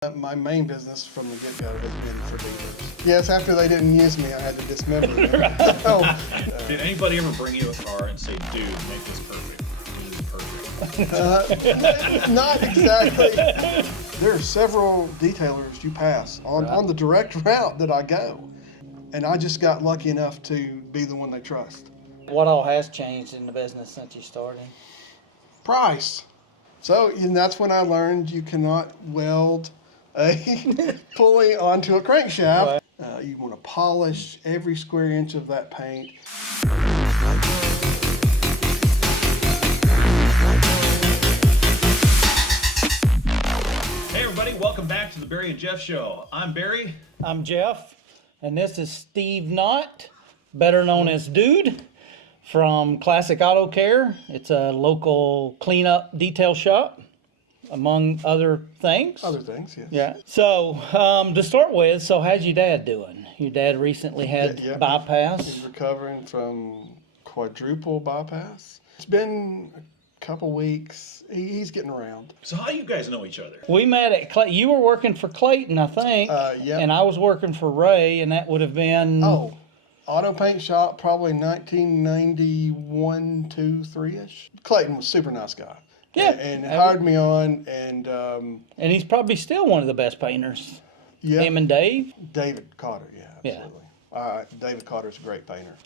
My main business from the get-go has been for dealers. Yes, after they didn't use me, I had to dismember them. Did anybody ever bring you a car and say, dude, make this perfect? This is perfect. Not exactly. There are several detailers you pass on the direct route that I go. And I just got lucky enough to be the one they trust. What all has changed in the business since you started? Price. So, and that's when I learned you cannot weld a pulley onto a crankshaft. You want to polish every square inch of that paint. Hey everybody, welcome back to the Barry and Jeff Show. I'm Barry. I'm Jeff, and this is Steve Knott, better known as Dude, from Classic Auto Care. It's a local cleanup detail shop, among other things. Other things, yes. Yeah. So, to start with, so how's your dad doing? Your dad recently had bypass. He's recovering from quadruple bypass. It's been a couple weeks. He's getting around. So how do you guys know each other? We met at You were working for Clayton, I think. Yeah. And I was working for Ray, and that would have been... Oh, auto paint shop, probably 1991, 2, 3-ish. Clayton was a super nice guy. Yeah. And hired me on, and he's probably still one of the best painters. yeah. Him and Dave. David Cotter, yeah, Yeah. absolutely. David Cotter's a great painter.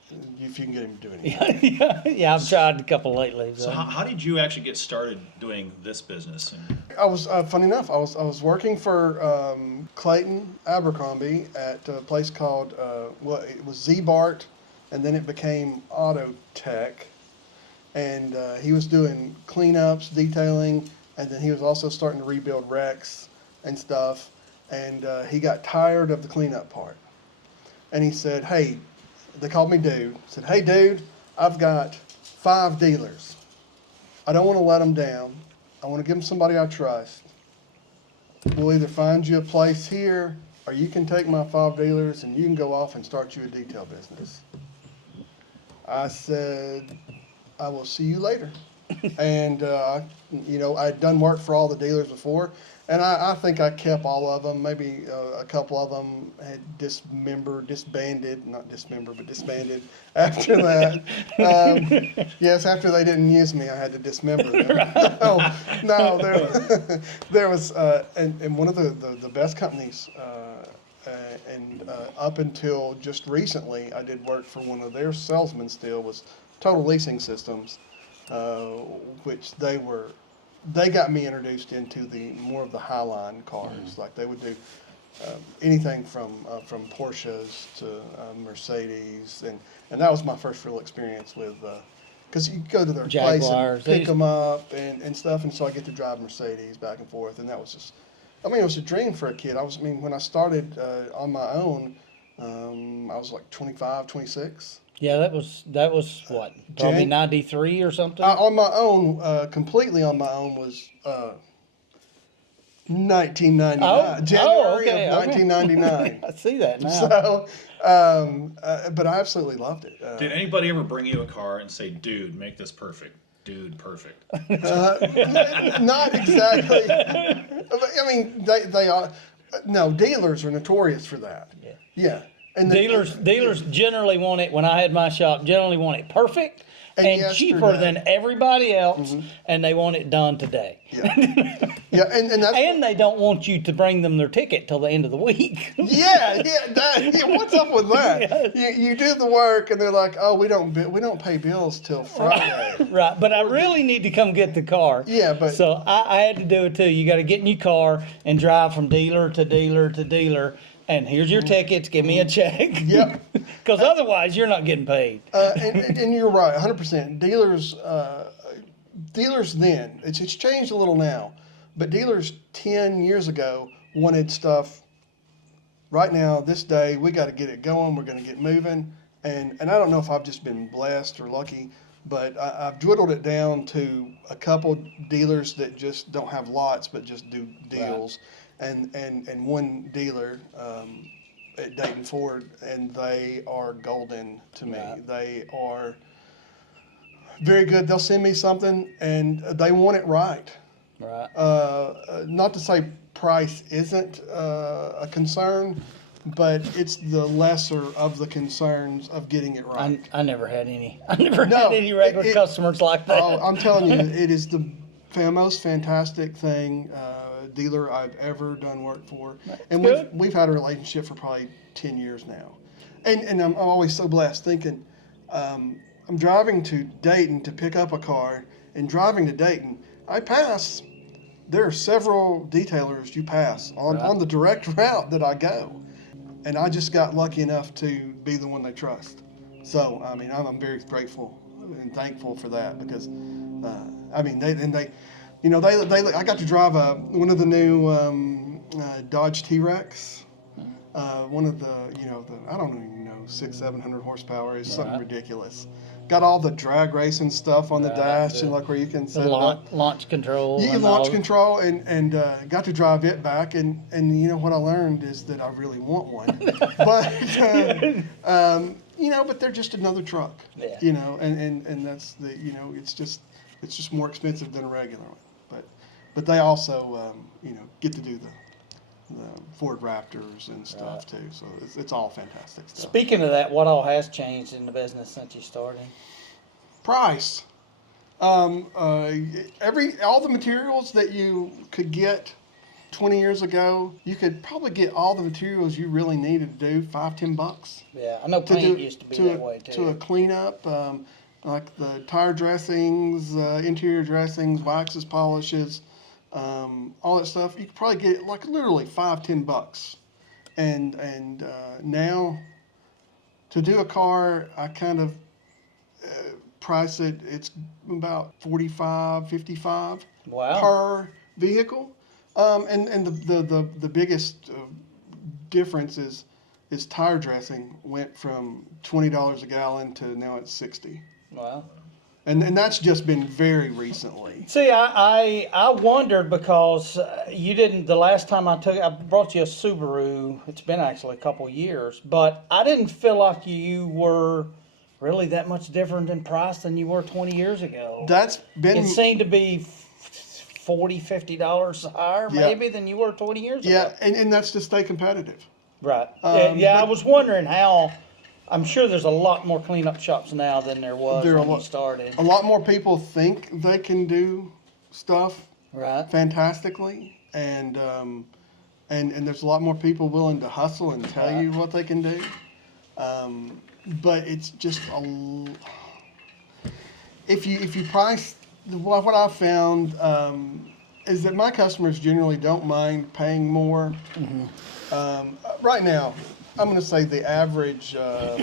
If you can get him to do anything. Yeah, I've tried a couple lately. So how did you actually get started doing this business? I was funny enough. I was working for Clayton Abercrombie at a place called it was Z-Bart, and then it became Auto Tech, and he was doing cleanups, detailing, and then he was also starting to rebuild wrecks and stuff, and he got tired of the cleanup part, and he said, "Hey," they called me Dude. Said, "Hey, Dude, I've got 5 dealers. I don't want to let them down. I want to give them somebody I trust. We'll either find you a place here, or you can take my 5 dealers and you can go off and start you a detail business." I said, "I will see you later." And, I'd done work for all the dealers before, and I think I kept all of them. Maybe a couple of them had disbanded after that. Yes, after they didn't use me, I had to dismember them. No, there was, and one of the best companies, and up until just recently, I did work for one of their salesmen still, was Total Leasing Systems, which they got me introduced into more of the Highline cars. Mm-hmm. Like they would do anything from Porsches to Mercedes, and that was my first real experience with, because you go to their Jaguars, place and pick them up and stuff, and so I get to drive Mercedes back and forth, and that was just, it was a dream for a kid. When I started on my own, I was like 25, 26. Yeah, that was what, probably 93 or something? On my own, completely on my own, was 1999. January of 1999. I see that now. So, but I absolutely loved it. Did anybody ever bring you a car and say, dude, make this perfect? Dude, perfect. Not exactly. They are. No, dealers are notorious for that. Yeah. Yeah. And dealers generally want it, when I had my shop, generally want it perfect and cheaper than everybody else, and they want it done today. Yeah, yeah, and that's and they don't want you to bring them their ticket till the end of the week. Yeah. What's up with that? You do the work, and they're like, "Oh, we don't pay bills till Friday." Right, but I really need to come get the car. Yeah, but so I had to do it too. You got to get in your car and drive from dealer to dealer to dealer. And here's your tickets, give me a check. Yep. Because otherwise, you're not getting paid. And you're right, 100%. Dealers then, it's changed a little now, but dealers 10 years ago wanted stuff right now, this day, we got to get it going, we're going to get moving. And I don't know if I've just been blessed or lucky, but I've dwindled it down to a couple dealers that just don't have lots, but just do deals. Right. And one dealer at Dayton Ford, and they are golden to me. Right. They are very good. They'll send me something, and they want it right. Right. Not to say price isn't a concern, but it's the lesser of the concerns of getting it right. I never had any. I never No, had any regular customers like that. Oh, I'm telling you, it is the most fantastic thing dealer I've ever done work for, and good. we've had a relationship for probably 10 years now, and I'm always so blessed thinking. I'm driving to Dayton to pick up a car, and driving to Dayton, I pass. There are several detailers you pass on the direct route that I go, and I just got lucky enough to be the one they trust. So I mean, I'm very grateful and thankful for that because, I mean, they, you know, I got to drive one of the new Dodge T-Rex. One of the, you know, I don't even know, 600-700 horsepower is something ridiculous. Got all the drag racing stuff on the dash and like where you can set it up. Launch control. You can launch control and got to drive it back and you know what I learned is that I really want one, but you know, but they're just another truck. Yeah. You know, and that's the, you know, it's just more expensive than a regular one, but they also you know, get to do the Ford Raptors and stuff too. So it's all fantastic stuff. Speaking of that, what all has changed in the business since you started? Price. All the materials that you could get 20 years ago, you could probably get all the materials you really needed to do $5-10. Yeah, I know paint used to be that way too. To a cleanup, like the tire dressings, interior dressings, waxes, polishes. All that stuff, you could probably get like literally $5-10, and now to do a car, I kind of price it. It's about $45-55 per vehicle, and the biggest difference is tire dressing went from $20 a gallon to now it's $60. Wow. And that's just been very recently. See, I wondered because you didn't, the last time I brought you a Subaru, it's been actually a couple years, but I didn't feel like you were really that much different in price than you were 20 years ago. That's been... It seemed to be $40-50 higher maybe than you were 20 years ago. Yeah, and that's to stay competitive. Right. I was wondering how... I'm sure there's a lot more cleanup shops now than there was when you started. A lot more people think they can do stuff fantastically, and there's a lot more people willing to hustle and tell you what they can do. But it's just if you price, what I've found is that my customers generally don't mind paying more. Right now, I'm going to say the average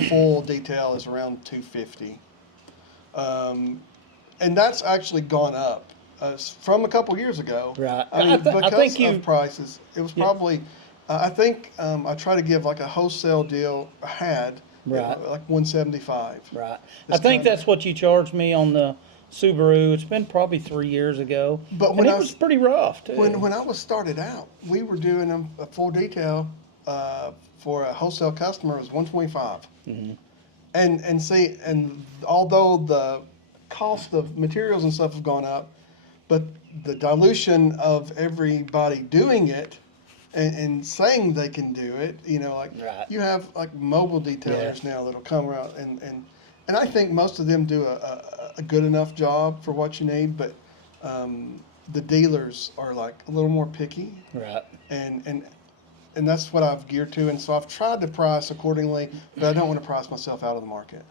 full detail is around $250, and that's actually gone up from a couple years ago. Right. I mean, I think of prices, it was probably. I think I try to give like a wholesale deal. Like $175. Right. I think that's what you charged me on the Subaru. It's been probably 3 years ago. But when it was pretty rough too. When I was started out, we were doing a full detail. For a wholesale customer, it was $125. And although the cost of materials and stuff have gone up, but the dilution of everybody doing it and saying they can do it, you know, like you have like mobile detailers now that'll come around and I think most of them do a good enough job for what you need, but the dealers are like a little more picky. Right. And that's what I've geared to, and so I've tried to price accordingly, but I don't want to price myself out of the market.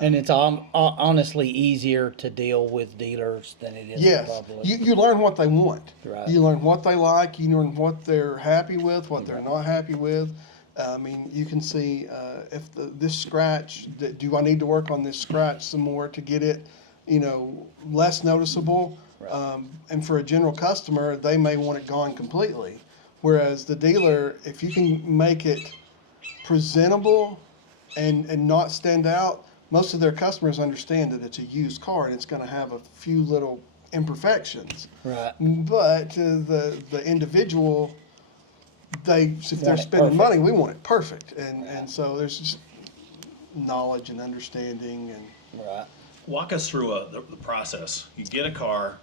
And it's honestly easier to deal with dealers than it is with public. You learn what they want. Right. You learn what they like. You learn what they're happy with, what they're not happy with. I mean, you can see if this scratch, do I need to work on this scratch some more to get it, you know, less noticeable? Right. And for a general customer, they may want it gone completely. Whereas the dealer, if you can make it presentable and not stand out, most of their customers understand that it's a used car and it's going to have a few little imperfections. Right. But the individual, if they're spending money, we want it perfect. And so there's just knowledge and understanding. And right. Walk us through the process. You get a car.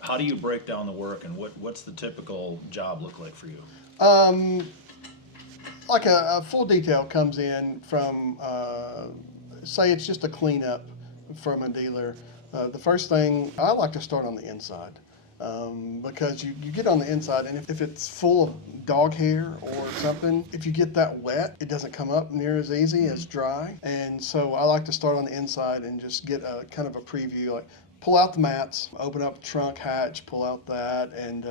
How do you break down the work, and what's the typical job look like for you? Like a full detail comes in from, say it's just a cleanup from a dealer. The first thing, I like to start on the inside. Because you get on the inside, and if it's full of dog hair or something, if you get that wet, it doesn't come up near as easy as dry. And so I like to start on the inside and just get a kind of a preview, like pull out the mats, open up the trunk hatch, pull out that, and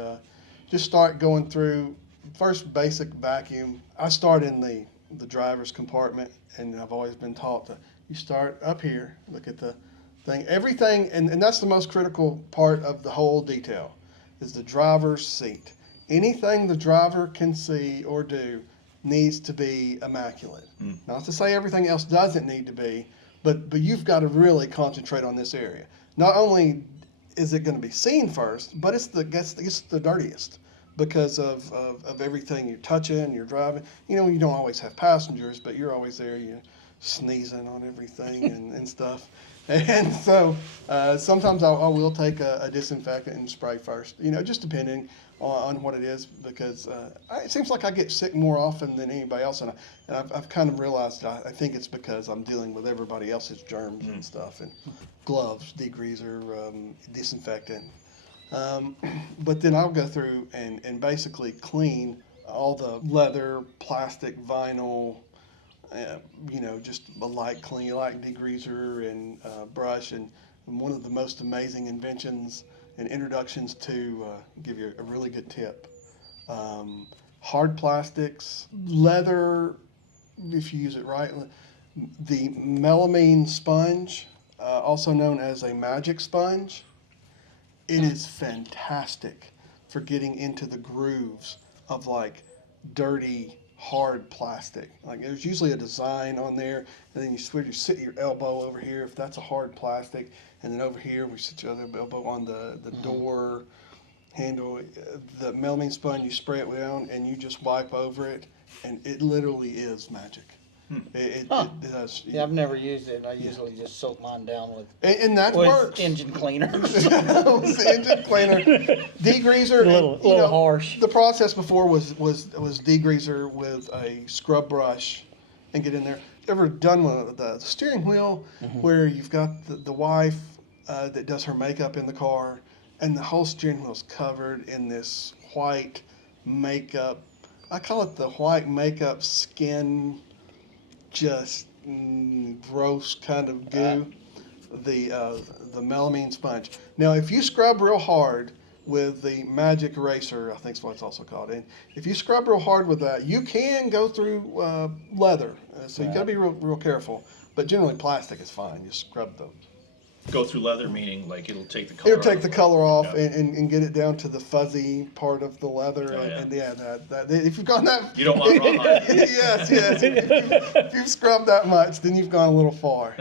just start going through. First, basic vacuum. I start in the driver's compartment, and I've always been taught to, you start up here, look at the thing, everything, and that's the most critical part of the whole detail, is the driver's seat. Anything the driver can see or do needs to be immaculate. Not to say everything else doesn't need to be, but you've got to really concentrate on this area. Not only is it going to be seen first, but it's the dirtiest, because of everything you're touching, you're driving. You know, you don't always have passengers, but you're always there, you're sneezing on everything and stuff. And so sometimes I will take a disinfectant and spray first, you know, just depending on what it is, because it seems like I get sick more often than anybody else, and I've kind of realized I think it's because I'm dealing with everybody else's germs and stuff, and gloves, degreaser, disinfectant. But then I'll go through and basically clean all the leather, plastic, vinyl, you know, just a light clean, light degreaser and brush. And one of the most amazing inventions and introductions to give you a really good tip. Hard plastics, leather, if you use it right, the melamine sponge, also known as a magic sponge. It is fantastic for getting into the grooves of like dirty, hard plastic. Like there's usually a design on there, and then you sit your elbow over here if that's a hard plastic, and then over here we sit your other elbow on the door handle. The melamine sponge, you spray it down and you just wipe over it, and it literally is magic. It does. Yeah, I've never used it. I usually just soak mine down with And that works. engine cleaner. With the engine cleaner, degreaser. A little harsh. The process before was degreaser with a scrub brush, and get in there. Ever done with the steering wheel where you've got the wife that does her makeup in the car, and the whole steering wheel's covered in this white makeup. I call it the white makeup skin. Just gross kind of goo, the melamine sponge. Now, if you scrub real hard with the magic eraser, I think is what it's also called, and if you scrub real hard with that, you can go through leather. So you got to be real careful. But generally, plastic is fine. You scrub them. Go through leather, meaning like it'll take the color It'll take off. The color off Yeah. and get it down to the fuzzy part of the leather. Oh, yeah. And that if you've gone that... You don't want rawhide. yes. If you've scrubbed that much, then you've gone a little far.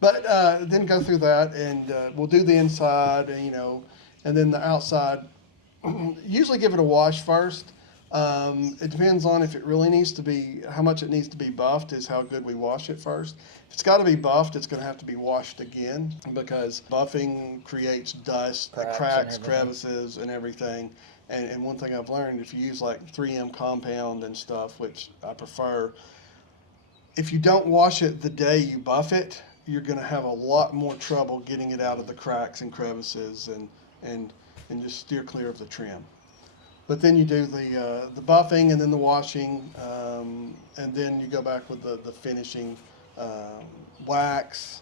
But then go through that, and we'll do the inside, and, you know, and then the outside. Usually give it a wash first. It depends on if it really needs to be, how much it needs to be buffed is how good we wash it first. If it's got to be buffed, it's going to have to be washed again, because buffing creates dust, cracks, crevices, and everything. And one thing I've learned, if you use like 3M compound and stuff, which I prefer, if you don't wash it the day you buff it, you're going to have a lot more trouble getting it out of the cracks and crevices, and just steer clear of the trim. But then you do the buffing and then the washing, and then you go back with the finishing wax.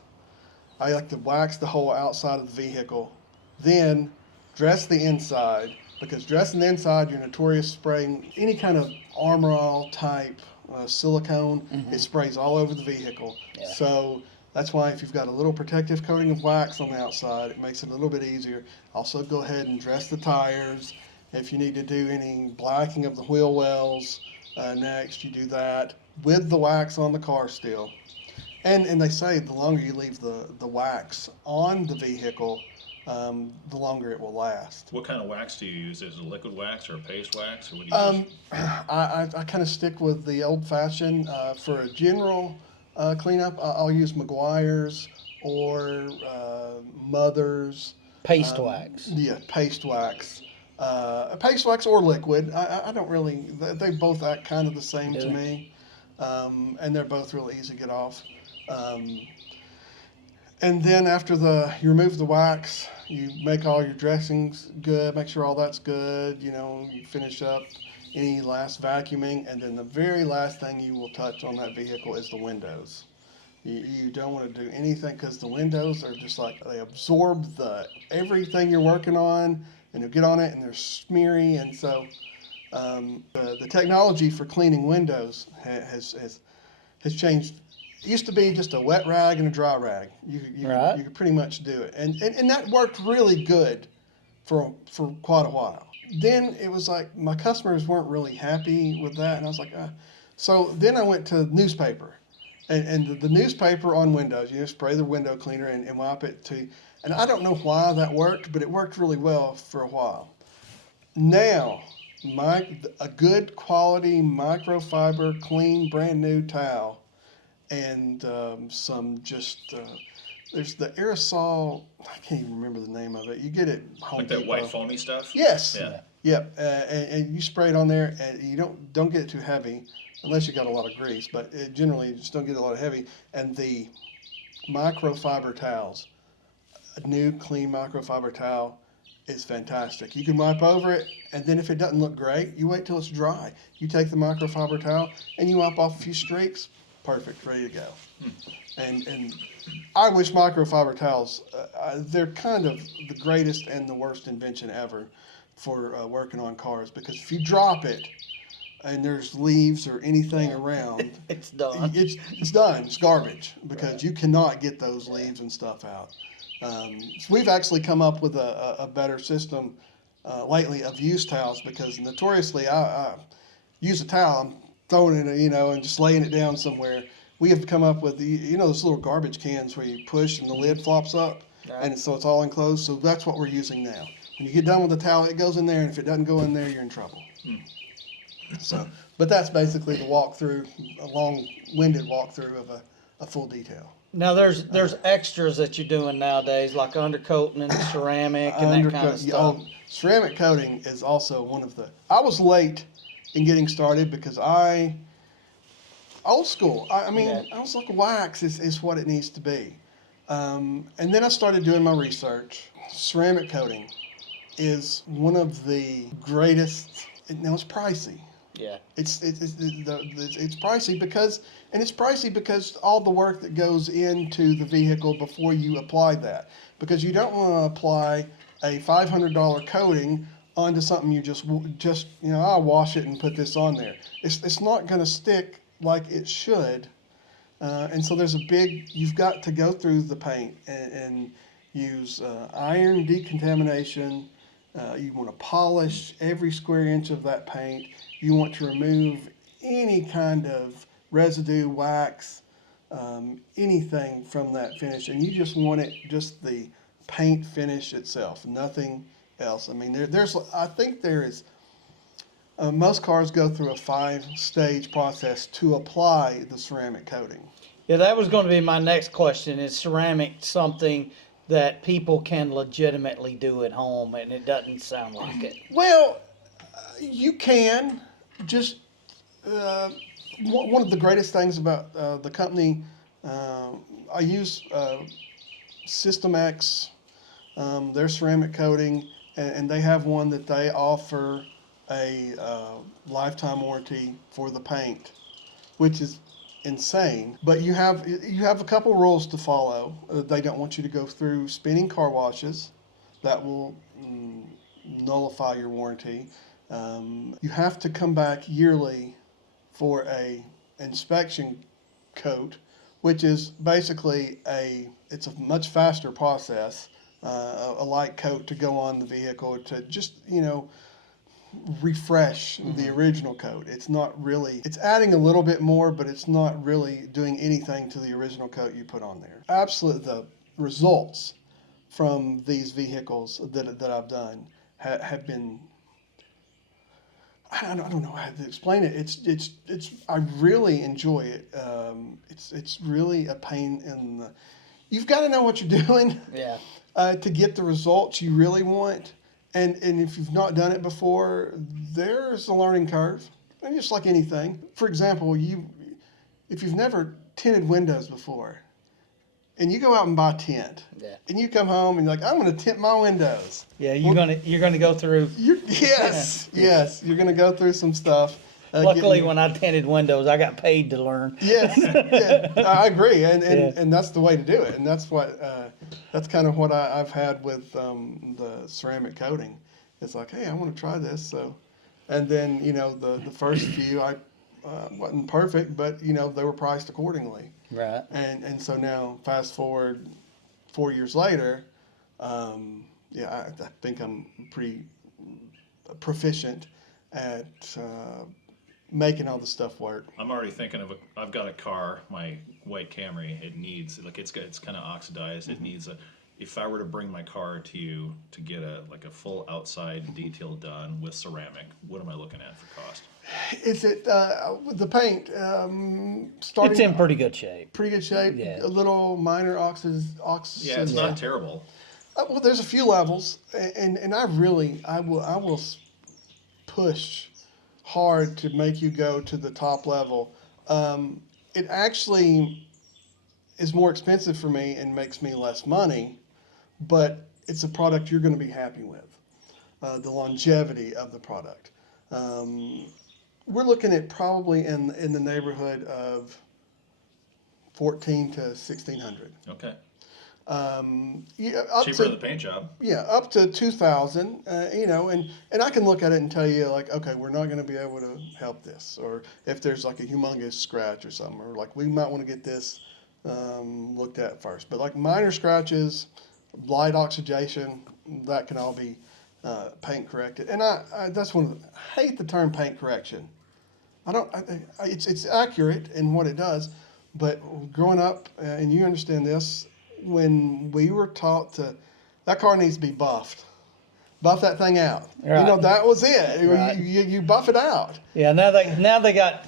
I like to wax the whole outside of the vehicle. Then dress the inside, because dressing the inside, you're notorious spraying any kind of Armor All type silicone. It sprays all over the vehicle. Yeah. So that's why if you've got a little protective coating of wax on the outside, it makes it a little bit easier. Also go ahead and dress the tires. If you need to do any blacking of the wheel wells next, you do that with the wax on the car still. And they say the longer you leave the wax on the vehicle, the longer it will last. What kind of wax do you use? Is it a liquid wax or a paste wax, or what do you use? I kind of stick with the old-fashioned. For a general cleanup, I'll use McGuire's or Mother's. Paste wax. Yeah, paste wax. Paste wax or liquid. I don't really, they both act kind of the same Do to they? me. And they're both really easy to get off. And then after you remove the wax, you make all your dressings good, make sure all that's good, you finish up any last vacuuming, and then the very last thing you will touch on that vehicle is the windows. You don't want to do anything because the windows are just like, they absorb everything you're working on, and you'll get on it and they're smeary, and so the technology for cleaning windows has changed. It used to be just a wet rag and a dry rag. Right. You could pretty much do it. And that worked really good for quite a while. Then it was like my customers weren't really happy with that. And I was like, So then I went to newspaper. And the newspaper on windows, spray the window cleaner and wipe it too. And I don't know why that worked, but it worked really well for a while. Now, a good quality microfiber, clean, brand new towel and some there's the aerosol, I can't even remember the name of it. You get it Home Like that Depot. white foamy stuff? Yes. Yeah. Yep. And you spray it on there, and you don't get it too heavy unless you got a lot of grease, but generally you just don't get a lot of heavy. And the microfiber towels, a new clean microfiber towel is fantastic. You can wipe over it, and then if it doesn't look great, you wait till it's dry. You take the microfiber towel and you wipe off a few streaks. Perfect, ready to go. And I wish microfiber towels, they're kind of the greatest and the worst invention ever for working on cars, because if you drop it and there's leaves or anything around, It's done. It's done. It's garbage, because you cannot get those leaves and stuff out. So we've actually come up with a better system lately of used towels, because notoriously I use a towel, I'm throwing it, and just laying it down somewhere. We have come up with those little garbage cans where you push and the lid flops up, and so it's all enclosed. So that's what we're using now. When you get done with the towel, it goes in there, and if it doesn't go in there, you're in trouble. So, but that's basically the walkthrough, a long-winded walkthrough of a full detail. Now there's extras that you're doing nowadays, like undercoating and ceramic and that kind of stuff. Ceramic coating is also one of the. I was late in getting started because old school. I was like, wax is what it needs to be. And then I started doing my research. Ceramic coating is one of the greatest. Now it's pricey. Yeah. It's pricey because all the work that goes into the vehicle before you apply that, because you don't want to apply a $500 coating onto something you just I'll wash it and put this on there. It's not going to stick like it should, and so you've got to go through the paint and use iron decontamination. You want to polish every square inch of that paint. You want to remove any kind of residue, wax, anything from that finish, and you just want just the paint finish itself, nothing else. I mean, I think there is. Most cars go through a 5-stage process to apply the ceramic coating. Yeah, that was going to be my next question. Is ceramic something that people can legitimately do at home? And it doesn't sound like it. Well, you can. Just one of the greatest things about the company, I use System X, their ceramic coating, and they have one that they offer a lifetime warranty for the paint, which is insane. But you have a couple rules to follow. They don't want you to go through spinning car washes. That will nullify your warranty. You have to come back yearly for a inspection coat, which is basically it's a much faster process, a light coat to go on the vehicle to just refresh the original coat. It's adding a little bit more, but it's not really doing anything to the original coat you put on there. Absolutely, the results from these vehicles that I've done have been. I don't know how to explain it. It's I really enjoy it. It's really a pain in the. You've got to know what you're doing. Yeah. to get the results you really want. And if you've not done it before, there's a learning curve. And just like anything. For example, if you've never tinted windows before, and you go out and buy tint, Yeah. and you come home and you're like, I'm going to tint my windows. Yeah, you're gonna go through. Yes, you're going to go through some stuff. Luckily, when I tinted windows, I got paid to learn. Yes, yeah, I agree, and Yeah. that's the way to do it, and that's what that's kind of what I've had with the ceramic coating. It's like, hey, I want to try this, so, and then the first few I wasn't perfect, but they were priced accordingly, Right. and so now fast forward 4 years later, I think I'm pretty proficient at making all the stuff work. I'm already thinking of I've got a car, my white Camry. It needs it's kind of oxidized. It needs if I were to bring my car to you to get a full outside detail done with ceramic, what am I looking at for cost? Is it with the paint starting? It's in pretty good shape. Pretty good shape. Yeah. A little minor Yeah, it's not terrible. Well, there's a few levels, and I will push hard to make you go to the top level. It actually is more expensive for me and makes me less money, but it's a product you're going to be happy with. The longevity of the product. We're looking at probably in the neighborhood of 14 to 1600. Okay. Up Cheaper to, than the paint job. yeah, up to 2,000. And I can look at it and tell you like, okay, we're not going to be able to help this, or if there's like a humongous scratch or something, or like we might want to get this looked at first. But like minor scratches, light oxidation, that can all be paint corrected. And I that's I hate the term paint correction. It's accurate in what it does, but growing up, and you understand this, when we were taught that car needs to be buffed. Buff that thing out. Right. That was it. Right. You buff it out. Yeah, now they got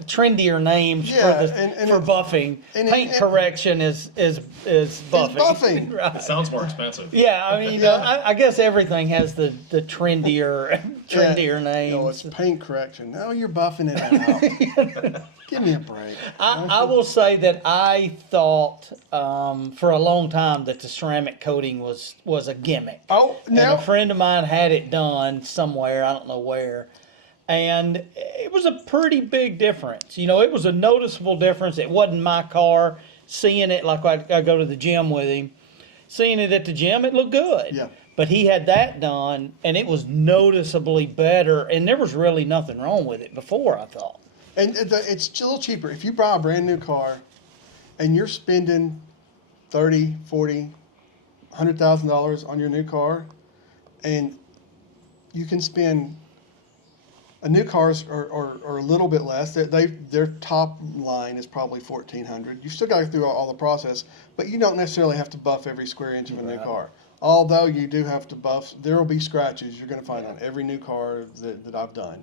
trendier names Yeah, for buffing. Paint correction is buffing. buffing. It Right. sounds more expensive. Yeah, I mean, Yeah. I guess everything has the trendier names. No, it's paint correction. No, you're buffing it out. Give me a break. I will say that I thought for a long time that the ceramic coating was a gimmick. Oh, And now a friend of mine had it done somewhere, I don't know where, and it was a pretty big difference. It was a noticeable difference. It wasn't my car. Seeing it, like I go to the gym with him, seeing it at the gym, it looked good. Yeah. But he had that done, and it was noticeably better, and there was really nothing wrong with it before, I thought. and it's a little cheaper. If you buy a brand new car and you're spending $30, $40, $100,000 on your new car, and you can spend a new cars are a little bit less. Their top line is probably $1,400. You still got to go through all the process, but you don't necessarily have to buff every square inch of a new car. Although you do have to buff, there will be scratches you're going to find on every new car that I've done.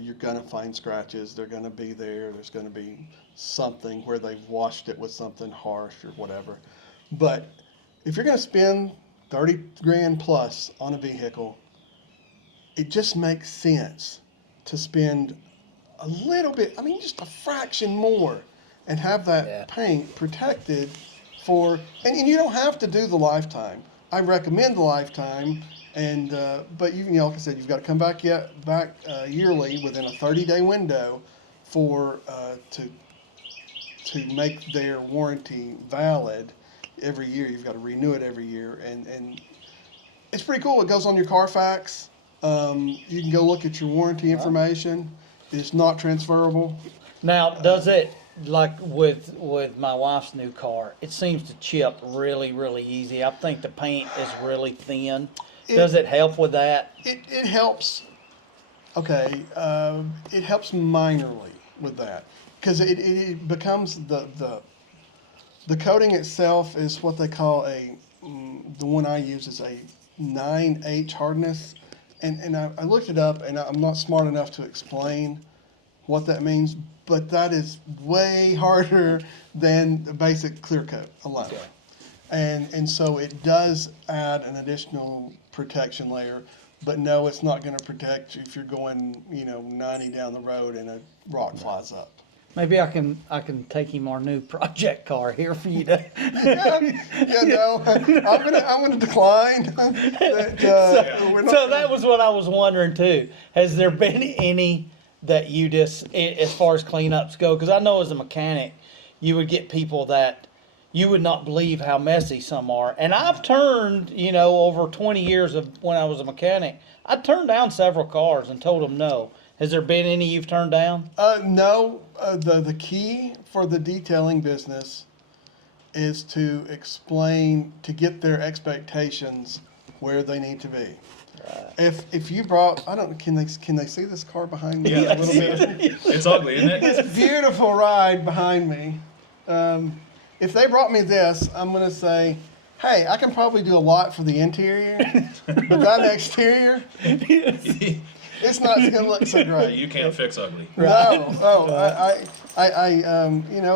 You're going to find scratches. They're going to be there. There's going to be something where they've washed it with something harsh or whatever. But if you're going to spend 30 grand plus on a vehicle, it just makes sense to spend a little bit, just a fraction more, and have that paint protected for, and you don't have to do the lifetime. I recommend the lifetime, and but like I said, you've got to come back yearly within a 30-day window for to make their warranty valid every year. You've got to renew it every year, and it's pretty cool. It goes on your Carfax. You can go look at your warranty information. It's not transferable. Now, does it, like with my wife's new car, it seems to chip really, really easy. I think the paint is really thin. Does it help with that? It helps. Okay, it helps minorly with that because it becomes the coating itself is what they call the one I use is a 9H hardness. And I looked it up, and I'm not smart enough to explain what that means, but that is way harder than the basic clear coat alone. And so it does add an additional protection layer, but no, it's not going to protect you if you're going 90 down the road and a rock flies up. Maybe I can take him our new project car here for you to. No, I'm gonna decline. We're not So that was what I was wondering too. Has there been any that you just, as far as cleanups go? Because I know as a mechanic, you would get people that you would not believe how messy some are. And I've turned, over 20 years of when I was a mechanic, I turned down several cars and told them no. Has there been any you've turned down? No. The key for the detailing business is to explain, to get their expectations where they need to be. If you brought, I don't, can they see this car behind me Yeah, a little bit? It's ugly, isn't it? This beautiful ride behind me. If they brought me this, I'm gonna say, hey, I can probably do a lot for the interior, but that exterior, it's not gonna look so great. You can't fix ugly. No,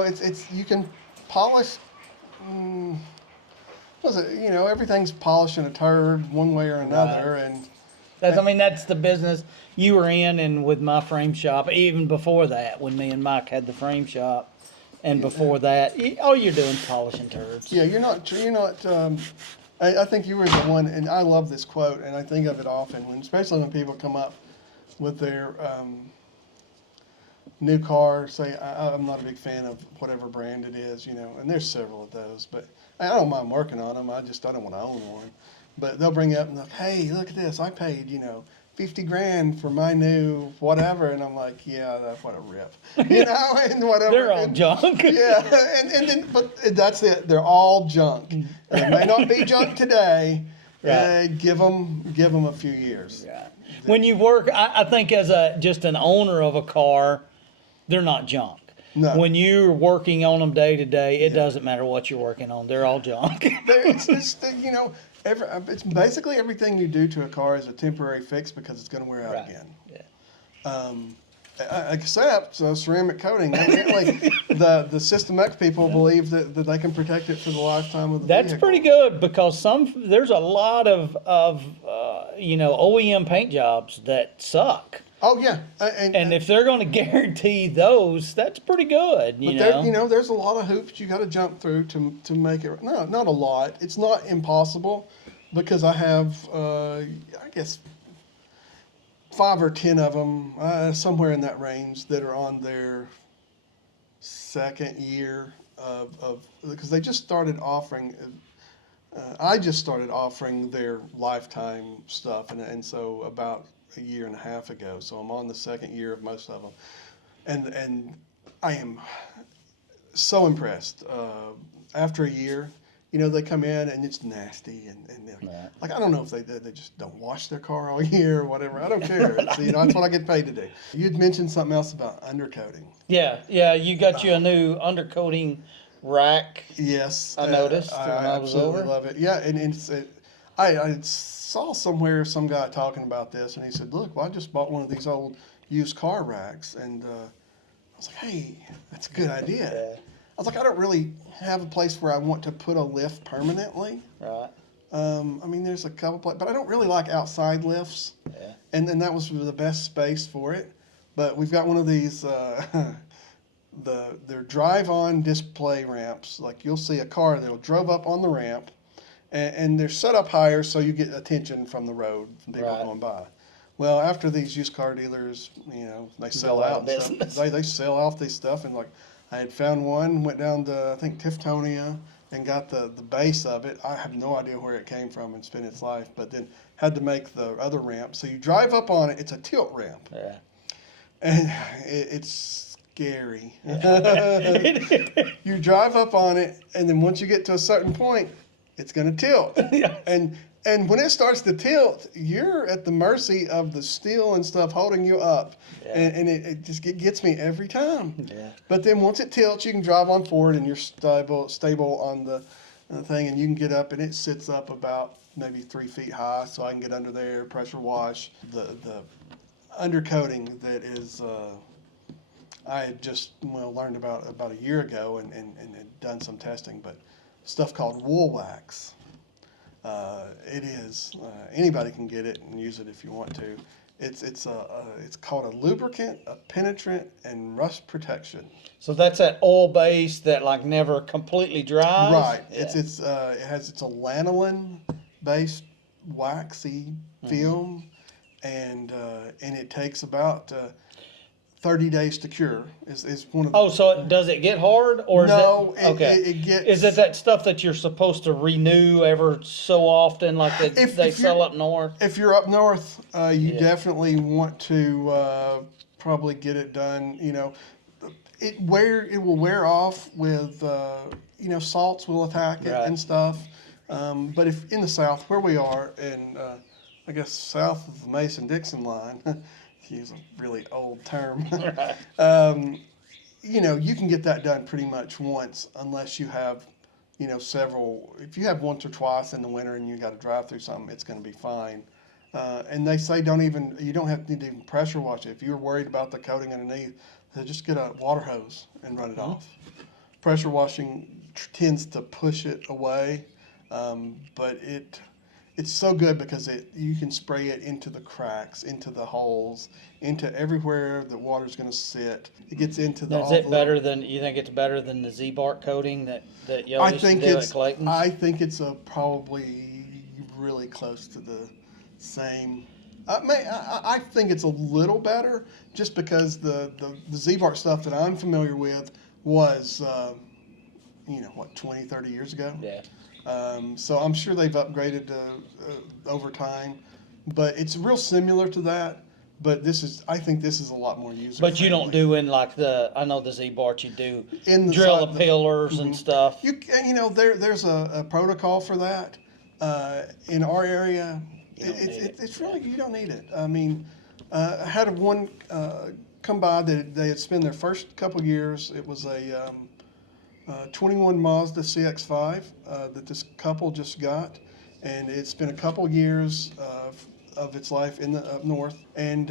it's you can polish. Was it? Everything's polishing a turd one way or another, and That's the business you were in, and with my frame shop, even before that, when me and Mike had the frame shop, and before that, all you're doing is polishing turds. yeah, you're not. I think you were the one, and I love this quote, and I think of it often, especially when people come up with their new car, say, I'm not a big fan of whatever brand it is, and there's several of those, but I don't mind working on them. I don't want to own one. But they'll bring up and they're like, hey, look at this. I paid, 50 grand for my new whatever. And I'm like, yeah, that's what a rip, and whatever. They're all junk. Yeah. But that's it. They're all junk. It may not be junk today. Right. Give them a few years. Yeah. When you work, I think as just an owner of a car, they're not junk. No. When you're working on them day to day, it doesn't matter what you're working on; they're all junk. It's basically everything you do to a car is a temporary fix because it's going to wear out Right. again. Yeah. Except ceramic coating. Evidently, the System X people believe that they can protect it for the lifetime of the That's vehicle. pretty good because there's a lot of OEM paint jobs that suck. Oh yeah, And if they're going to guarantee those, that's pretty good. There's a lot of hoops you got to jump through to make it. No, not a lot. It's not impossible because I have, I guess, 5 or 10 of them, somewhere in that range, that are on their second year of because they just started offering. I just started offering their lifetime stuff, and so about a year and a half ago. So I'm on the second year of most of them, and I am so impressed. After a year, they come in and it's nasty, and they're Right. like, I don't know if they just don't wash their car all year or whatever. I don't care. That's what I get paid to do. You'd mentioned something else about undercoating. Yeah. You got you a new undercoating rack. Yes, I noticed when I was absolutely over. love it. Yeah, and I saw somewhere some guy talking about this, and he said, "Look, well, I just bought one of these old used car racks," and I was like, "Hey, that's a good idea." Yeah. I was like, "I don't really have a place where I want to put a lift permanently. Right. There's a couple places, but I don't really like outside lifts, Yeah. and that was the best space for it. But we've got one of these." They're drive-on display ramps. Like you'll see a car that'll drove up on the ramp, and they're set up higher so you get attention from the road from people Right. going by. Well, after these used car dealers, they sell Go out out. of And stuff, business. they sell off these stuff, and like I had found one, went down to I think Tiftonia and got the base of it. I have no idea where it came from and spent its life, but then had to make the other ramp. So you drive up on it. It's a tilt ramp, Yeah. and it's scary. You drive up on it, and then once you get to a certain point, it's going to tilt. Yeah. And when it starts to tilt, you're at the mercy of the steel and stuff holding you up. Yeah. And it just gets me every time. Yeah. But then once it tilts, you can drive on forward, and you're stable on the thing, and you can get up, and it sits up about maybe 3 feet high, so I can get under there, pressure wash. The undercoating that is I had just learned about a year ago and had done some testing, but stuff called wool wax. It is anybody can get it and use it if you want to. It's called a lubricant, a penetrant, and rust protection. So that's that oil base that like never completely dries. Right. Yeah. It's a lanolin based waxy film, and it takes about 30 days to cure. Is one of the, Oh, so does it get hard, or no, is it okay? it gets. Is it that stuff that you're supposed to renew ever so often, like they sell up north? If you're up north, you Yeah. definitely want to probably get it done. It will wear off with salts will attack it Right. and stuff. But if in the south where we are, and I guess south of the Mason-Dixon line, to use a really old term, you can get that done pretty much once, unless you have several. If you have once or twice in the winter and you got to drive through something, it's going to be fine. And they say you don't have to even pressure wash it. If you're worried about the coating underneath, just get a water hose and run it off. Pressure washing tends to push it away, but it's so good because you can spray it into the cracks, into the holes, into everywhere the water's going to sit. It gets into the. Now, is it better than you think? It's better than the Z-Bark coating that y'all used to do at Clayton's? I think it's probably really close to the same. I think it's a little better, just because the Z-Bark stuff that I'm familiar with was 20, 30 years ago. Yeah. So I'm sure they've upgraded over time, but it's real similar to that. But I think this is a lot more user. But you don't do in like I know the Z-Bart, you do in the drill the pillars and stuff. There's a protocol for that. In our area, it's really, you don't need it. I mean, I had one come by that they had spent their first couple years. It was a 21 Mazda CX-5 that this couple just got, and it's been a couple years of its life up north, and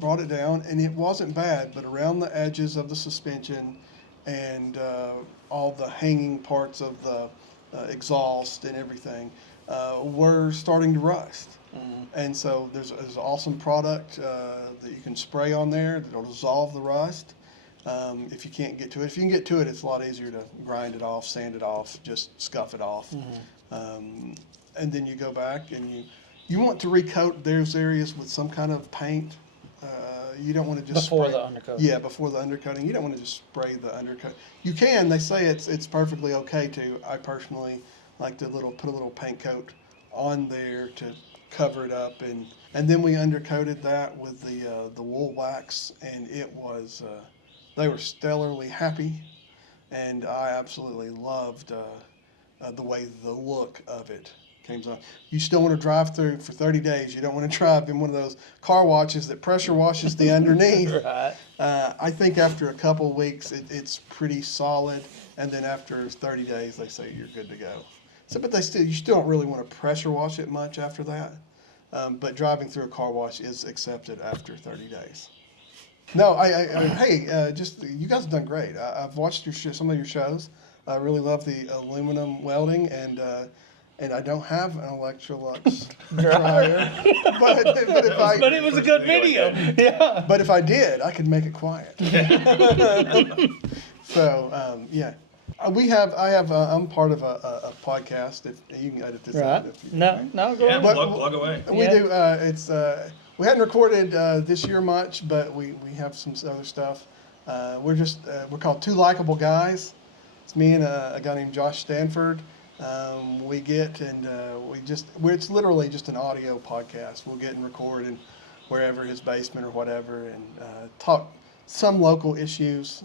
brought it down, and it wasn't bad, but around the edges of the suspension and all the hanging parts of the exhaust and everything were starting to rust. And so there's an awesome product that you can spray on there that'll dissolve the rust. If you can't get to it, if you can get to it, it's a lot easier to grind it off, sand it off, just scuff it off. And then you go back and you want to recoat those areas with some kind of paint. You don't want to just Before spray, the undercoating. Yeah, before the undercoating. You don't want to just spray the undercoat. You can. They say it's perfectly okay to. I personally like to put a little paint coat on there to cover it up, and then we undercoated that with the wool wax, and it was they were stellarly happy, and I absolutely loved the way the look of it came on. You still want to drive through for 30 days. You don't want to drive in one of those car washes that pressure washes the underneath. Right. I think after a couple of weeks, it's pretty solid, and then after 30 days, they say you're good to go. So, but you still don't really want to pressure wash it much after that. But driving through a car wash is accepted after 30 days. No, hey, you guys have done great. I've watched some of your shows. I really love the aluminum welding, and I don't have an Electrolux dryer, but it was a good video. Yeah. But if I did, I could make it quiet. So yeah, I'm part of a podcast. If you can edit this out. Right. If you, No, go Yeah, ahead. plug away. We Yeah. do. We hadn't recorded this year much, but we have some other stuff. We're called Two Likeable Guys. It's me and a guy named Josh Stanford. It's literally just an audio podcast. We'll get and record in wherever, his basement or whatever, and talk some local issues,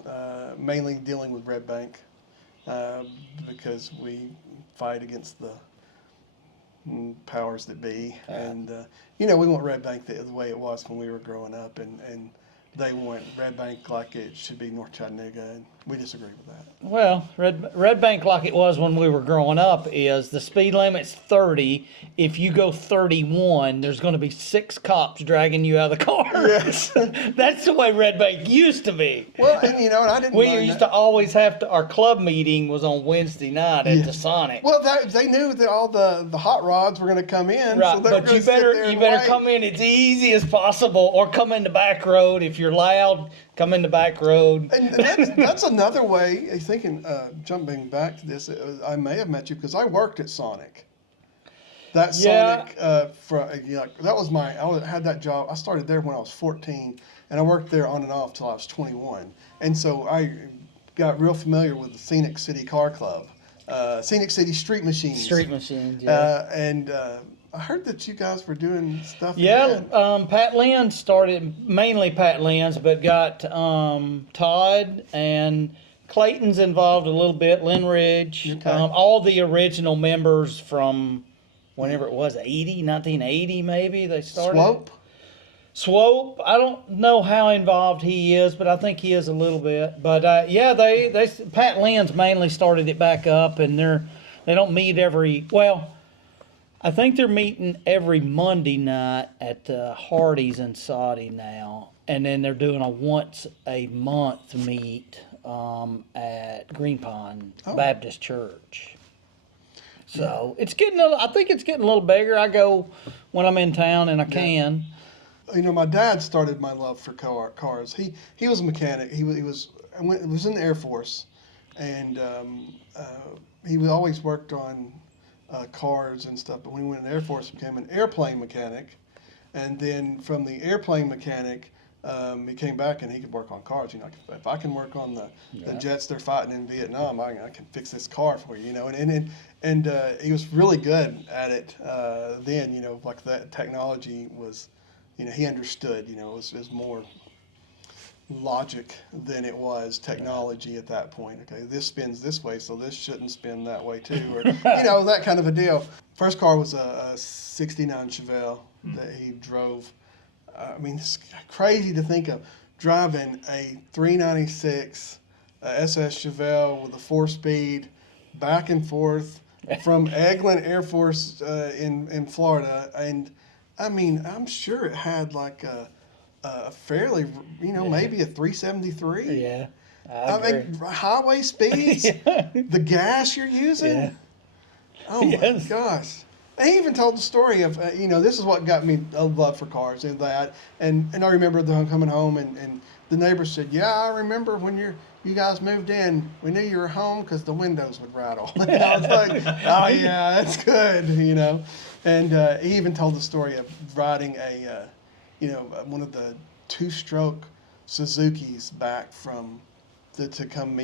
mainly dealing with Red Bank, because we fight against the powers that be, and we want Red Bank the way it was when we were growing up, and they want Red Bank like it should be North Chattanooga, and we disagree with that. Well, Red Bank, like it was when we were growing up, is the speed limit's 30. If you go 31, there's going to be 6 cops dragging you out of the car. Yes. That's the way Red Bank used to be. Well, and and I didn't. We mind used that. to always have to. Our club meeting was on Wednesday night at the Sonic. Well, they knew that all the hot rods were going to come in, Right, so they were but gonna you sit there better and wait. come in as easy as possible, or come in the back road. If you're loud, come in the back road. And that's another way. Thinking, jumping back to this, I may have met you because I worked at Sonic. That Yeah. Sonic, that was had that job. I started there when I was 14, and I worked there on and off till I was 21. And so I got real familiar with the Scenic City Car Club, Scenic City Street Machines. Street machines, yeah. And I heard that you guys were doing stuff. Yeah, again. Pat Lynn started, mainly Pat Lynn's, but got Todd and Clayton's involved a little bit, Lynn Ridge, Okay. all the original members from whenever it was, 1980 maybe they started. Swope, I don't know how involved he is, but I think he is a little bit. But yeah, Pat Lynn's mainly started it back up, and they don't meet I think they're meeting every Monday night at Hardee's in Saudi now, and then they're doing a once a month meet at Green Pond Baptist Church. So I think it's getting a little bigger. I go when I'm in town and I can. My dad started my love for cars. He was a mechanic. He was in the Air Force, and he always worked on cars and stuff. But when he went in the Air Force, he became an airplane mechanic, and then from the airplane mechanic, he came back and he could work on cars. If I can work on the jets they're fighting in Vietnam, I can fix this car for you. And he was really good at it then. Like that technology was. He understood, it was more logic than it was technology at that point. Okay, this spins this way, so this shouldn't spin that way too, or, that kind of a deal. First car was a 69 Chevelle that he drove. It's crazy to think of driving a 396 SS Chevelle with a 4-speed back and forth from Eglin Air Force in Florida, and I'm sure it had like a fairly, maybe a 373. Yeah, I agree. Highway speeds, the gas you're using. Yeah. Oh my gosh! He even told the story of, this is what got me a love for cars and that, and I remember coming home and the neighbor said, "Yeah, I remember when you guys moved in, we knew you were home because the windows would rattle." And I was like, "Oh yeah, that's good," And he even told the story of riding one of the 2-stroke Suzukis back from to come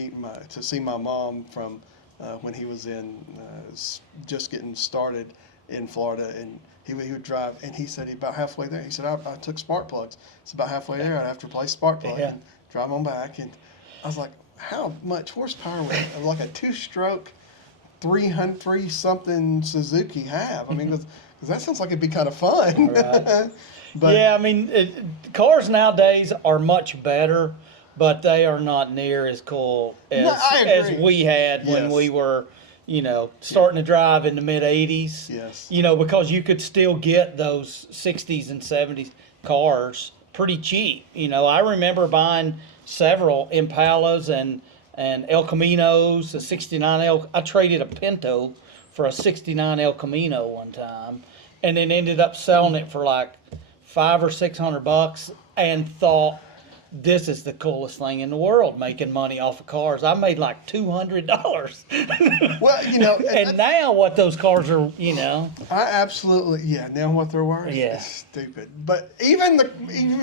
to see my mom from when he was in just getting started in Florida, and he would drive, and he said about halfway there, he said I took spark plugs. It's about halfway there, I'd have to replace spark plug and drive on back, and I was like, how much horsepower would like a 2-stroke 300 something Suzuki have? Because that sounds like it'd be kind of fun. Right. But yeah, cars nowadays are much better, but they are not near as cool as we had when we were, starting to drive in the mid 80s. Yes. Because you could still get those 60s and 70s cars pretty cheap. I remember buying several Impalas and El Caminos, a 69 I traded a Pinto for a 69 El Camino one time, and then ended up selling it for like $500 or $600, and thought, this is the coolest thing in the world, making money off of cars. I made like $200. Well, and now what those cars are, I absolutely, now what they're worth is stupid. But even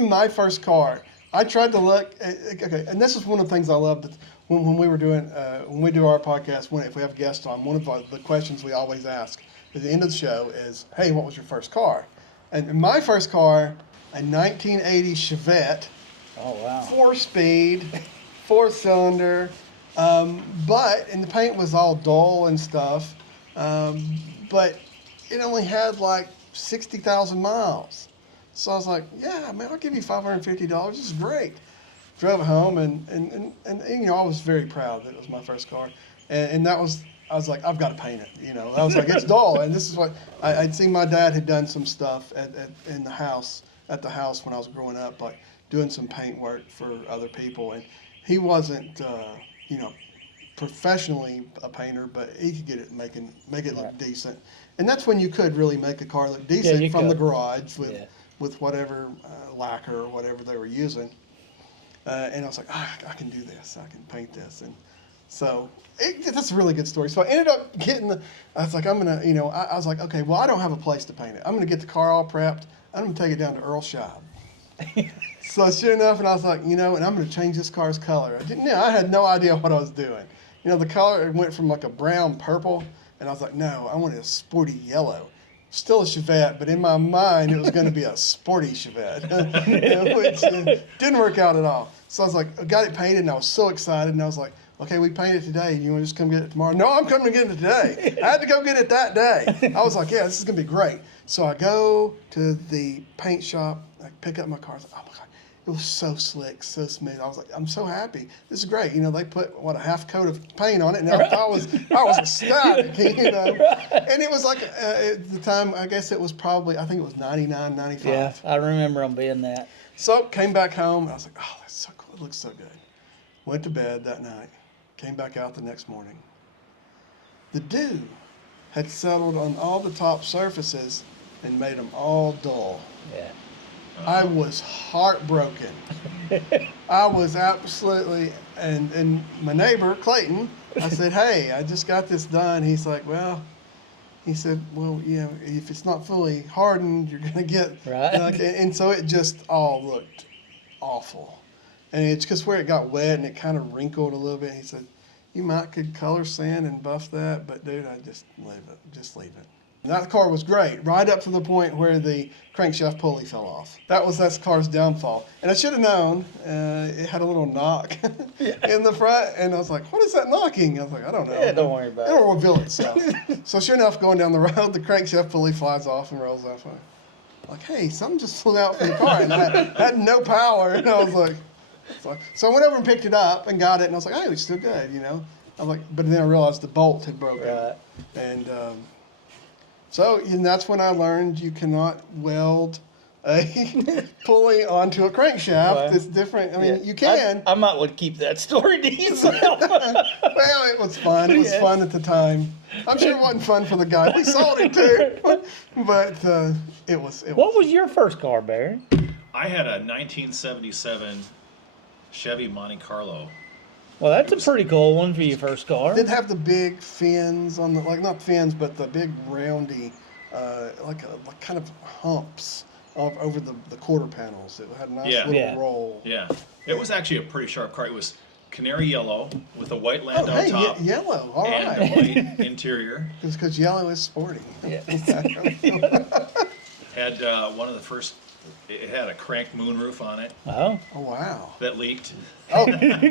my first car, I tried to look, okay, and this is one of the things I love, that when we were doing, when we do our podcast, if we have guests on, one of the questions we always ask at the end of the show is, hey, what was your first car? And my first car, a 1980 Chevette. Oh, wow. 4-speed, 4-cylinder, and the paint was all dull and stuff, but it only had like 60,000 miles. So I was like, yeah, man, I'll give you $550. This is great. Drove it home, and you know, I was very proud that it was my first car. And that was, I was like, I've got to paint it. You know, I was like, it's dull. And this is what, I'd seen my dad had done some stuff in the house, at the house when I was growing up, like doing some paint work for other people. And he wasn't, you know, professionally a painter, but he could get it, make it look decent. And that's when you could really make a car look decent from the garage with whatever lacquer or whatever they were using. And I was like, I can do this. I can paint this. And so that's a really good story. So I ended up getting I was like, I'm going to, you know, I was like, okay, well, I don't have a place to paint it. I'm going to get the car all prepped. I'm going to take it down to Earl's shop. So sure enough, and I was like, you know, and I'm going to change this car's color. I had no idea what I was doing. You know, the color went from like a brown purple, and I was like, no, I wanted a sporty yellow. Still a Chevette, but in my mind, it was going to be a sporty Chevette, which didn't work out at all. So I was like, I got it painted, and I was so excited, and I was like, okay, we paint it today. You want to just come get it tomorrow? No, I'm coming to get it today. I had to go get it that day. I was like, yeah, this is going to be great. So I go to the paint shop, I pick up my car. I was like, oh my God, it was so slick, so smooth. I was like, I'm so happy. This is great. You know, they put, a half coat of paint on it, and I was ecstatic, you know. And it was like, at the time, I guess it was probably, I think it was 99, 95. Yeah, I remember them being that. So came back home, and I was like, oh, that's so cool. It looks so good. Went to bed that night. Came back out the next morning. The dew had settled on all the top surfaces and made them all dull. Yeah. I was heartbroken. I was absolutely, and my neighbor, Clayton, I said, hey, I just got this done. He's like, well, he said, well, you know, if it's not fully hardened, you're going to get, right. And so it just all looked awful. And it's because where it got wet and it kind of wrinkled a little bit. He said, you could color sand and buff that, but dude, I just leave it. And that car was great, right up to the point where the crankshaft pulley fell off. That car's downfall. And I should have known, it had a little knock in the front, and I was like, what is that knocking? I was like, I don't know. Yeah, don't worry about it. It'll reveal itself. So sure enough, going down the road, the crankshaft pulley flies off and rolls off. Like, hey, something just flew out from the car, and I had no power, and I was like, so I went over and picked it up and got it, and I was like, hey, it's still good, you know. I'm like, but then I realized the bolt had broken. Right. And and that's when I learned you cannot weld a pulley onto a crankshaft. Well, it's different. I mean, you can. I might want to keep that story to yourself. Well, it was fun. It was fun at the time. I'm sure it wasn't fun for the guy. We sold it too, but it was. What was your first car, Barry? I had a 1977 Chevy Monte Carlo. Well, that's a pretty cool one for your first car. Didn't have the big fins on the, like, not fins, but the big roundy, like kind of humps over the quarter panels. It had a nice little roll. Yeah. It was actually a pretty sharp car. It was canary yellow with a white Landau top. Yellow. All and right. a white interior. Because yellow is sporty. Yeah. Had one of the first. It had a crank moonroof on it. Oh. Oh, wow. That leaked. Oh,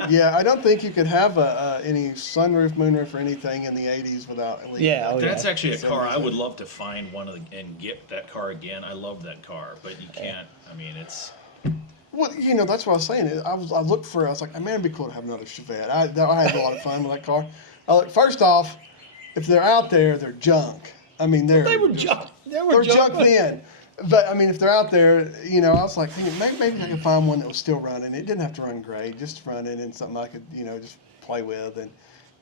yeah. I don't think you could have any sunroof, moonroof, or anything in the 80s without leaking. Yeah. That's actually a car I would love to find and get that car again. I love that car, but you can't. I mean, it's. Well, you know, that's what I was saying. I was like, man, it'd be cool to have another Chevette. I had a lot of fun with that car. First off, if they're out there, they're junk. I mean, They were junk. They were junk then. But, I mean, if they're out there, you know, I was like, maybe I could find one that was still running. It didn't have to run great, just running and something I could, you know, just play with.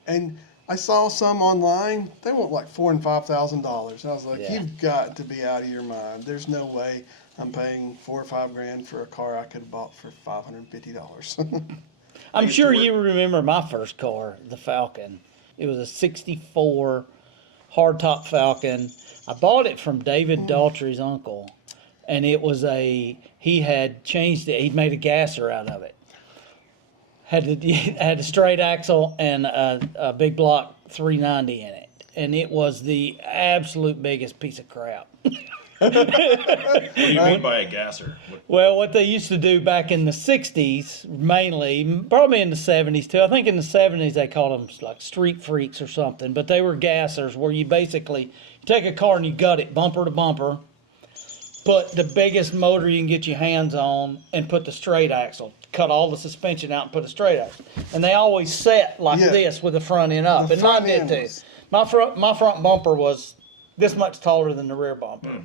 And I saw some online. They want like $4,000 and $5,000. And I was like, you've got to be out of your mind. There's no way I'm paying $4,000 or $5,000 for a car I could have bought for $550. I'm sure you remember my first car, the Falcon. It was a 64 hardtop Falcon. I bought it from David Daughtry's uncle, and it was he had changed it. He'd made a gasser out of it. Had a straight axle and a big block 390 in it, and it was the absolute biggest piece of crap. What do you mean by a gasser? Well, what they used to do back in the 60s, mainly, probably in the 70s too. I think in the 70s they called them like street freaks or something, but they were gassers where you basically take a car and you gut it bumper to bumper, put the biggest motor you can get your hands on and put the straight axle. Cut all the suspension out and put a straight axle. And they always set like Yeah. this with the front end up. The And mine front did end too. was- My front bumper was this much taller than the rear bumper.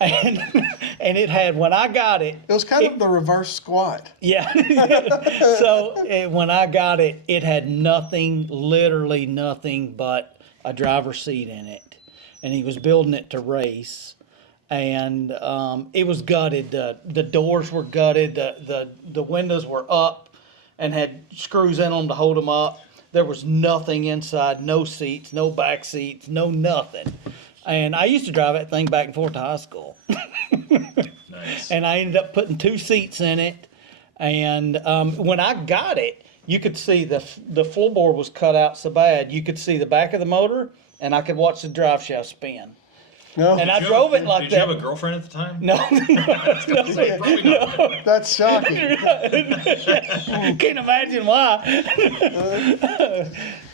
And it had, when I got it, It was kind of the reverse squat. yeah. So when I got it, it had nothing, literally nothing but a driver's seat in it. And he was building it to race. And it was gutted. The doors were gutted. The windows were up and had screws in them to hold them up. There was nothing inside, no seats, no back seats, no nothing. And I used to drive that thing back and forth to high school. Nice. And I ended up putting 2 seats in it. And when I got it, you could see the floorboard was cut out so bad, you could see the back of the motor, and I could watch the drive shaft spin. No, And I Did you drove have- it like Did that. you have a girlfriend at the time? No, Probably not. that's shocking. can't imagine why.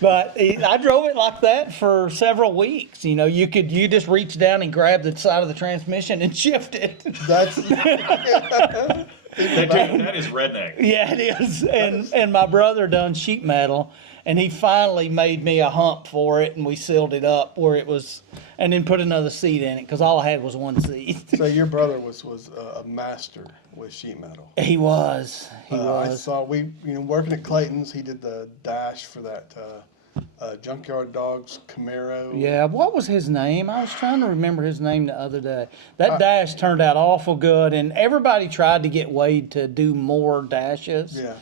But I drove it like that for several weeks. You know, you just reach down and grab the side of the transmission and shift it. That's That is redneck. Yeah, it is. And my brother done sheet metal, and he finally made me a hump for it, and we sealed it up where it was, and then put another seat in it because all I had was 1 seat. so. Your brother was a master with sheet metal. He was. He I was. saw working at Clayton's. He did the dash for that Junkyard Dogs Camaro. Yeah, what was his name? I was trying to remember his name the other day. That dash turned out awful good, and everybody tried to get Wade to do more dashes. Yeah.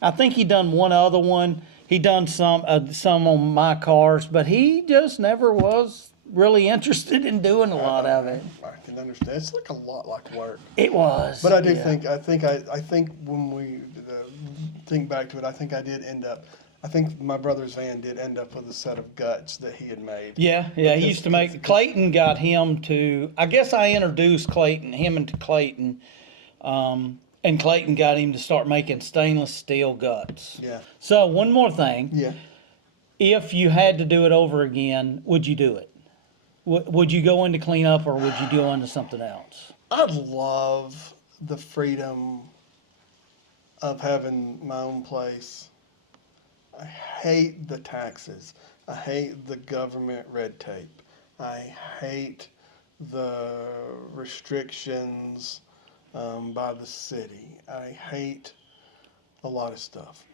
I think he done one other one. He done some on my cars, but he just never was really interested in doing a lot of it. I can understand. It's like a lot like work. It was. But I do yeah. think when we think back to it, I think I did end up. I think my brother's van did end up with a set of guts that he had made. Yeah, he used to make. Clayton got him to. I guess I introduced him into Clayton, and Clayton got him to start making stainless steel guts. Yeah. So one more thing. Yeah. If you had to do it over again, would you do it? Would you go into cleanup, or would you go into something else? I love the freedom of having my own place. I hate the taxes. I hate the government red tape. I hate the restrictions by the city. I hate a lot of stuff.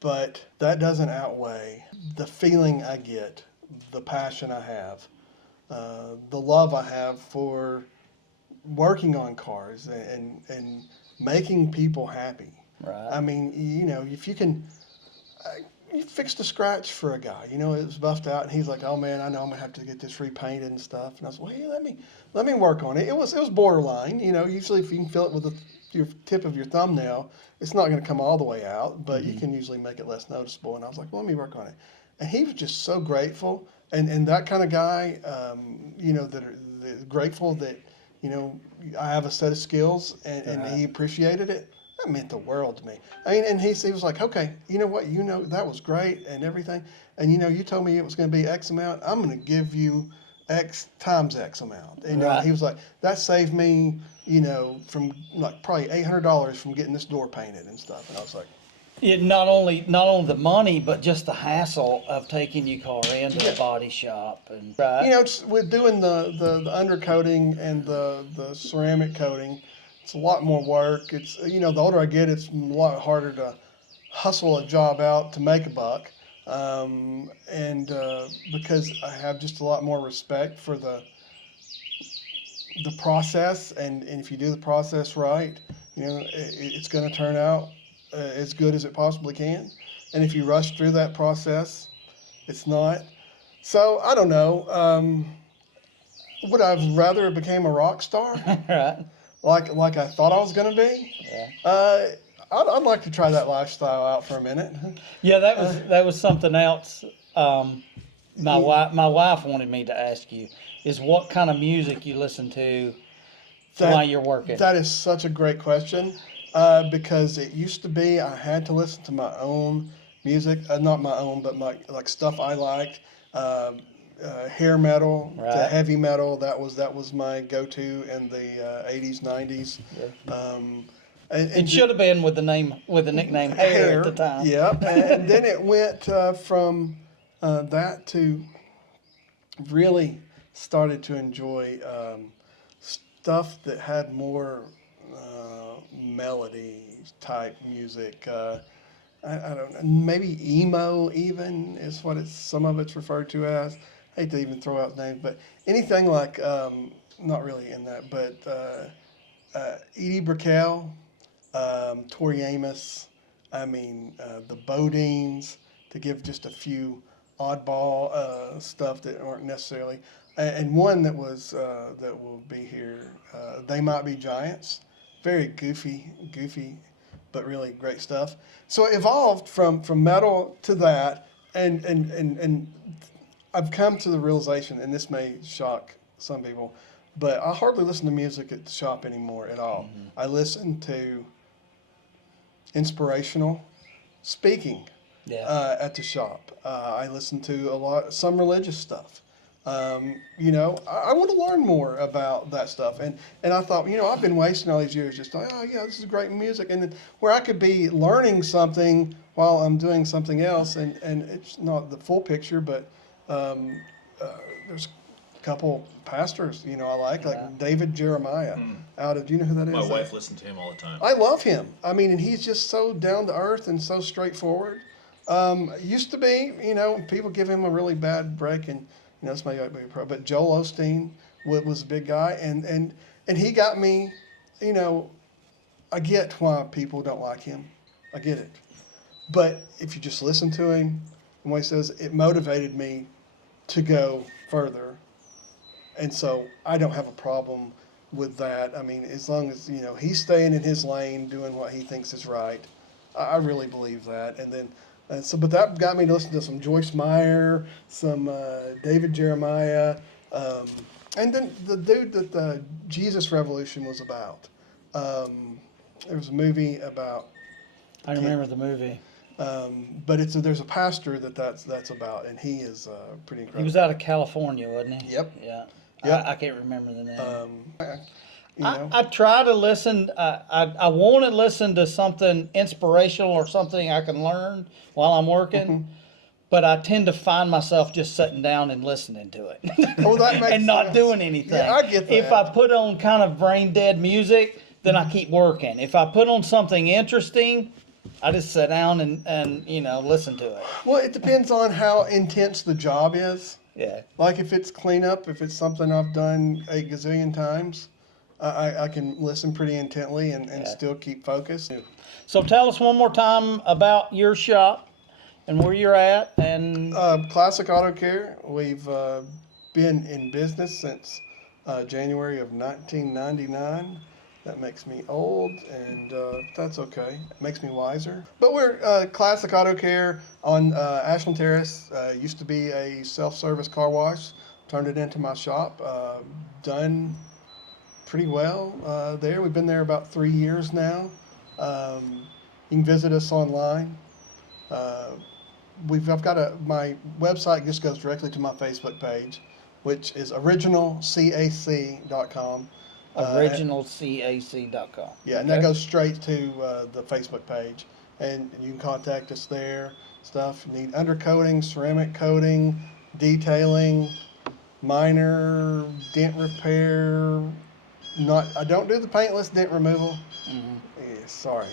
But that doesn't outweigh the feeling I get, the passion I have, the love I have for working on cars and making people happy. Right. I mean, if you can, you fixed a scratch for a guy. It was buffed out, and he's like, "Oh man, I know I'm gonna have to get this repainted and stuff." And I was, "Well, hey, let me work on it." It was borderline. Usually if you can fill it with your tip of your thumbnail, it's not gonna come all the way out, but you can usually make it less noticeable. And I was like, well, "Let me work on it." And he was just so grateful, and that kind of guy, that grateful that I have a set of skills, and he appreciated it. That meant the world to me. I mean, and he was like, "Okay, you know what? That was great and everything. And you told me it was going to be X amount. I'm going to give you X times X amount." And Right. he was like, "That saved me, from like probably $800 from getting this door painted and stuff." And I was like, Not only the money, but just the hassle of taking your car into a body shop and right. just with doing the undercoating and the ceramic coating, it's a lot more work. It's the older I get, it's a lot harder to hustle a job out to make a buck, and because I have just a lot more respect for the process, and if you do the process right, it's going to turn out as good as it possibly can. And if you rush through that process, it's not. So I don't know. Would I have rather it became a rock star? Right. Like I thought I was going to be. Yeah. I'd like to try that lifestyle out for a minute. Yeah, that was something else. My wife wanted me to ask you is what kind of music you listen to while you're working. That is such a great question, because it used to be I had to listen to my own music, not my own, but like stuff I liked. hair metal to Right. heavy metal. That was my go-to in the 80s, 90s. It should have been with the nickname Hair at the time. Yep. And then it went from that to really started to enjoy stuff that had more melody type music. I don't know, maybe emo even is what some of it's referred to as. I hate to even throw out names, but anything like, not really in that, but Edie Brickell, Tori Amos, the Bodines, to give just a few oddball stuff that aren't necessarily, and one that was that will be here. They Might Be Giants, very goofy, but really great stuff. So it evolved from metal to that, and I've come to the realization, and this may shock some people, but I hardly listen to music at the shop anymore at all. Mm-hmm. I listen to inspirational speaking at the shop. I listen to some religious stuff. I want to learn more about that stuff. And I thought, I've been wasting all these years just like, oh yeah, this is great music. And then where I could be learning something while I'm doing something else, and it's not the full picture, but there's a couple pastors, I like David Jeremiah do you know who that is? My wife listens to him all the time. I love him. And he's just so down to earth and so straightforward. Used to be, people give him a really bad break, and this may not be a pro, but Joel Osteen was a big guy, and he got me, I get why people don't like him. I get it. But if you just listen to him and what he says, it motivated me to go further. And so I don't have a problem with that. As long as, he's staying in his lane, doing what he thinks is right. I really believe that. And then, but that got me to listen to some Joyce Meyer, some David Jeremiah, and then the dude that the Jesus Revolution was about. There was a movie about. I remember the movie. But there's a pastor that's about, and he is pretty incredible. He was out of California, wasn't he? Yep. Yeah. Yep. I can't remember the name. I try to listen. I want to listen to something inspirational or something I can learn while I'm working, but I tend to find myself just sitting down and listening to it that makes and not sense. doing anything. Yeah, I get that. If I put on kind of brain dead music, then I keep working. If I put on something interesting, I just sit down and listen to it. Well, it depends on how intense the job is. Yeah. Like if it's cleanup, if it's something I've done a gazillion times, I can listen pretty intently and still keep focused. So tell us one more time about your shop and where you're at. And Classic Auto Care. We've been in business since January of 1999. That makes me old, and that's okay. It makes me wiser. But we're Classic Auto Care on Ashland Terrace. Used to be a self-service car wash. Turned it into my shop. Done pretty well there. We've been there about 3 years now. You can visit us online. I've got my website just goes directly to my Facebook page, which is originalcac.com. originalcac.com. Yeah, and that goes straight to the Facebook page, and you can contact us there. Stuff you need: undercoating, ceramic coating, detailing, minor dent repair. I don't do the paintless dent removal. Mm-hmm. Yeah, sorry,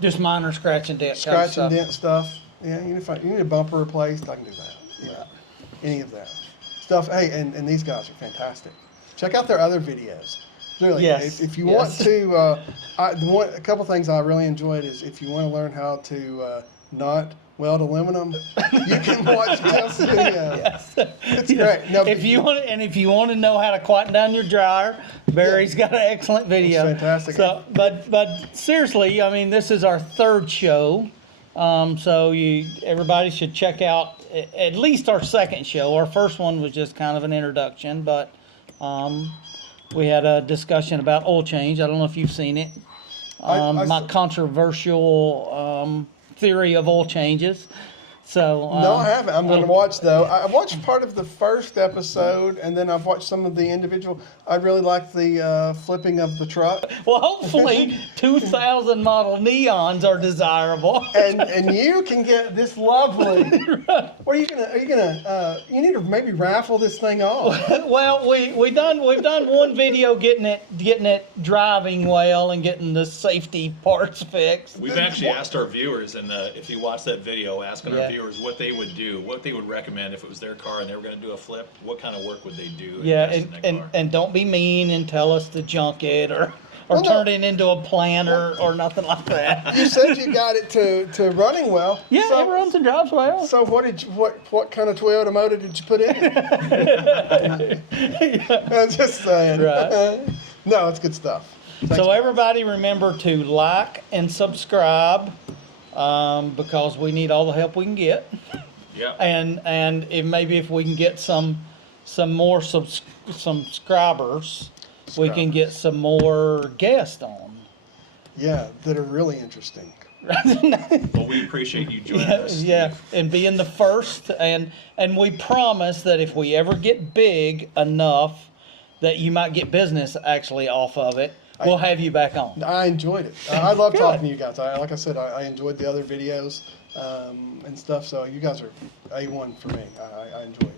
just minor scratch and dent. Scratch and dent stuff. Yeah, you need a bumper replaced. I can do that. Yeah, any of that stuff. Hey, and these guys are fantastic. Check out their other videos. Really, yes. If you want to, a couple things I really enjoyed is if you want to learn how to not weld aluminum, you can watch Jeff's video. Yes. It's great. No, if you want to know how to quieten down your dryer, Barry's got an excellent video. It's fantastic. So, but seriously, this is our third show. So everybody should check out at least our second show. Our first one was just kind of an introduction, but we had a discussion about oil change. I don't know if you've seen it. My controversial theory of oil changes. So No, I haven't. I'm going to watch though. I watched part of the first episode, and then I've watched some of the individual. I really like the flipping of the truck. well, hopefully 2000 model neons are desirable. And you can get this lovely. What are you gonna? You need to maybe raffle this thing off. Well, we've done one video getting it driving well and getting the safety parts fixed. We've actually asked our viewers, and if you watch that video, asking our Yeah. viewers what they would do, what they would recommend if it was their car and they were going to do a flip, what kind of work would they do? Yeah, invest in that car? and don't be mean and tell us to junk it or Well, no. turn it into a planter or nothing like that. You said you got it to running well. Yeah, so, it runs and drives well. So what kind of Toyota motor did you put in it? I'm just saying. Right. No, it's good stuff. So everybody remember to like and subscribe because we need all the help we can get. Yeah. And if we can get some more subscribers, we can get some more guests on. Yeah, that are really interesting. Well, we appreciate you joining us. Yeah, Steve. and being the first, and we promise that if we ever get big enough that you might get business actually off of it, we'll have you back on. I enjoyed it. I love Good. talking to you guys. Like I said, I enjoyed the other videos and stuff. So you guys are A1 for me. I enjoy it.